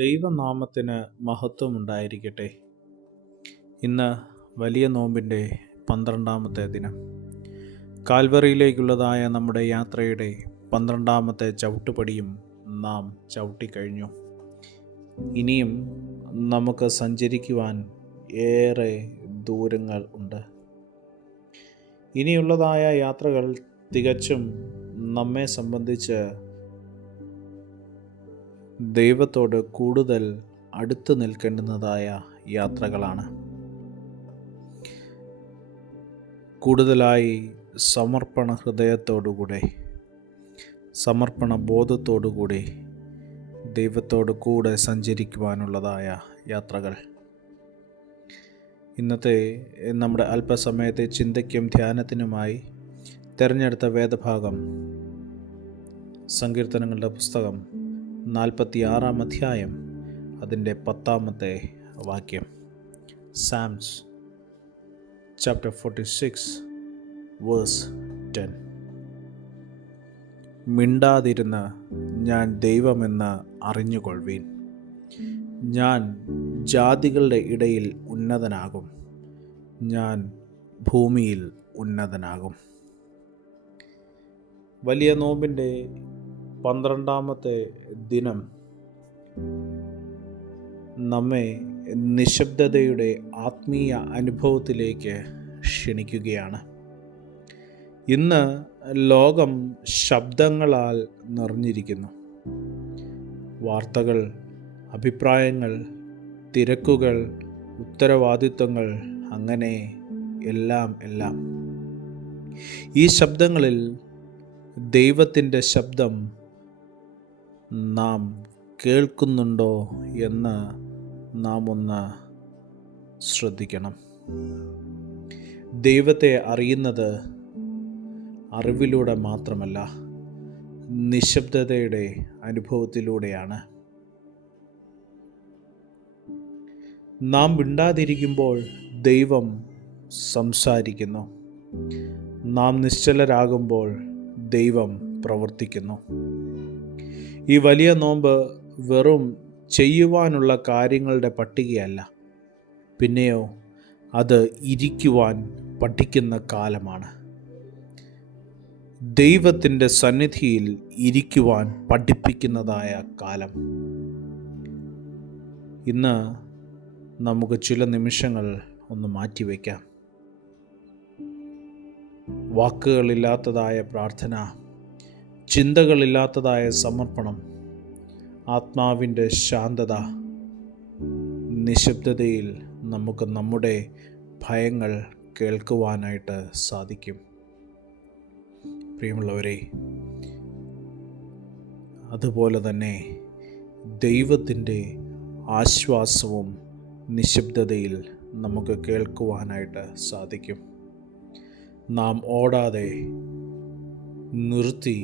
ദൈവനാമത്തിന് മഹത്വമുണ്ടായിരിക്കട്ടെ. ഇന്ന് വലിയ നോമ്പിൻ്റെ 12-ാമത്തെ ദിനം. കാൽവറിയിലേക്കുള്ളതായ നമ്മുടെ യാത്രയുടെ 12-ാമത്തെ ചവിട്ടുപടിയും നാം ചവിട്ടിക്കഴിഞ്ഞു. ഇനിയും നമുക്ക് സഞ്ചരിക്കുവാൻ ഏറെ ദൂരങ്ങൾ ഉണ്ട്. ഇനിയുള്ളതായ യാത്രകൾ തികച്ചും നമ്മെ സംബന്ധിച്ച് ദൈവത്തോട് കൂടുതൽ അടുത്ത് നിൽക്കേണ്ടുന്നതായ യാത്രകളാണ്. കൂടുതലായി സമർപ്പണ ഹൃദയത്തോടുകൂടെ, സമർപ്പണ ബോധത്തോടുകൂടി ദൈവത്തോട് കൂടെ സഞ്ചരിക്കുവാനുള്ളതായ യാത്രകൾ. ഇന്നത്തെ നമ്മുടെ അല്പസമയത്തെ ചിന്തയ്ക്കും ധ്യാനത്തിനുമായി തിരഞ്ഞെടുത്ത വേദഭാഗം സങ്കീർത്തനങ്ങളുടെ പുസ്തകം 46-ാം അധ്യായം, അതിൻ്റെ 10-ാമത്തെ വാക്യം. സാംസ് ചാപ്റ്റർ 46 വേഴ്സ് 10. മിണ്ടാതിരുന്ന് ഞാൻ ദൈവമെന്ന് അറിഞ്ഞുകൊള്ളുവീൻ. ഞാൻ ജാതികളുടെ ഇടയിൽ ഉന്നതനാകും, ഞാൻ ഭൂമിയിൽ ഉന്നതനാകും. വലിയ നോമ്പിൻ്റെ 12-ാമത്തെ ദിനം നമ്മെ നിശബ്ദതയുടെ ആത്മീയ അനുഭവത്തിലേക്ക് ക്ഷണിക്കുകയാണ്. ഇന്ന് ലോകം ശബ്ദങ്ങളാൽ നിറഞ്ഞിരിക്കുന്നു. വാർത്തകൾ, അഭിപ്രായങ്ങൾ, തിരക്കുകൾ, ഉത്തരവാദിത്വങ്ങൾ, അങ്ങനെ എല്ലാം. ഈ ശബ്ദങ്ങളിൽ ദൈവത്തിൻ്റെ ശബ്ദം നാം കേൾക്കുന്നുണ്ടോ എന്ന് നാം ഒന്ന് ശ്രദ്ധിക്കണം. ദൈവത്തെ അറിയുന്നത് അറിവിലൂടെ മാത്രമല്ല, നിശബ്ദതയുടെ അനുഭവത്തിലൂടെയാണ്. നാം മിണ്ടാതിരിക്കുമ്പോൾ ദൈവം സംസാരിക്കുന്നു. നാം നിശ്ചലരാകുമ്പോൾ ദൈവം പ്രവർത്തിക്കുന്നു. ഈ വലിയ നോമ്പ് വെറും ചെയ്യുവാനുള്ള കാര്യങ്ങളുടെ പട്ടികയല്ല, പിന്നെയോ അത് ഇരിക്കുവാൻ പഠിക്കുന്ന കാലമാണ്. ദൈവത്തിൻ്റെ സന്നിധിയിൽ ഇരിക്കുവാൻ പഠിപ്പിക്കുന്നതായ കാലം. ഇന്ന് നമുക്ക് ചില നിമിഷങ്ങൾ ഒന്ന് മാറ്റിവെക്കാം. വാക്കുകളില്ലാത്തതായ പ്രാർത്ഥന, ചിന്തകളില്ലാത്തതായ സമർപ്പണം, ആത്മാവിൻ്റെ ശാന്തത, നിശബ്ദതയിൽ നമുക്ക് നമ്മുടെ ഭയങ്ങൾ കേൾക്കുവാനായിട്ട് സാധിക്കും. പ്രിയമുള്ളവരെ, അതുപോലെ തന്നെ ദൈവത്തിൻ്റെ ആശ്വാസവും നിശബ്ദതയിൽ നമുക്ക് കേൾക്കുവാനായിട്ട് സാധിക്കും. നാം ഓടാതെ നിർത്തി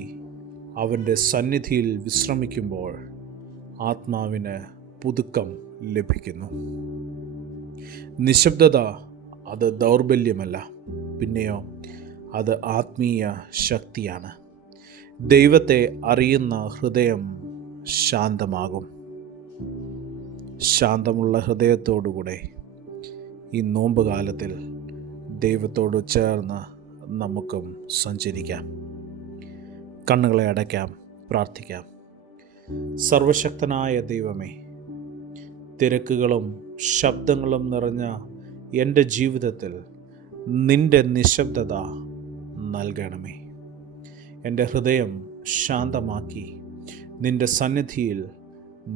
അവൻ്റെ സന്നിധിയിൽ വിശ്രമിക്കുമ്പോൾ ആത്മാവിന് പുതുക്കം ലഭിക്കുന്നു. നിശബ്ദത അത് ദൗർബല്യമല്ല, പിന്നെയോ അത് ആത്മീയ ശക്തിയാണ്. ദൈവത്തെ അറിയുന്ന ഹൃദയം ശാന്തമാകും. ശാന്തമുള്ള ഹൃദയത്തോടുകൂടെ ഈ നോമ്പ് കാലത്തിൽ ദൈവത്തോട് ചേർന്ന് നമുക്കും സഞ്ചരിക്കാം. കണ്ണുകളെ അടയ്ക്കാം, പ്രാർത്ഥിക്കാം. സർവശക്തനായ ദൈവമേ, തിരക്കുകളും ശബ്ദങ്ങളും നിറഞ്ഞ എൻ്റെ ജീവിതത്തിൽ നിൻ്റെ നിശബ്ദത നൽകണമേ. എൻ്റെ ഹൃദയം ശാന്തമാക്കി നിൻ്റെ സന്നിധിയിൽ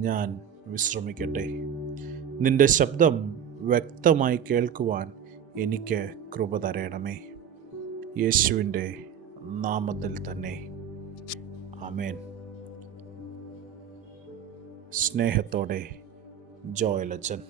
ഞാൻ വിശ്രമിക്കട്ടെ. നിൻ്റെ ശബ്ദം വ്യക്തമായി കേൾക്കുവാൻ എനിക്ക് കൃപ തരണമേ. യേശുവിൻ്റെ നാമത്തിൽ തന്നെ, ആമേൻ. സ്നേഹത്തോടെ, ജോയൽ അച്ഛൻ.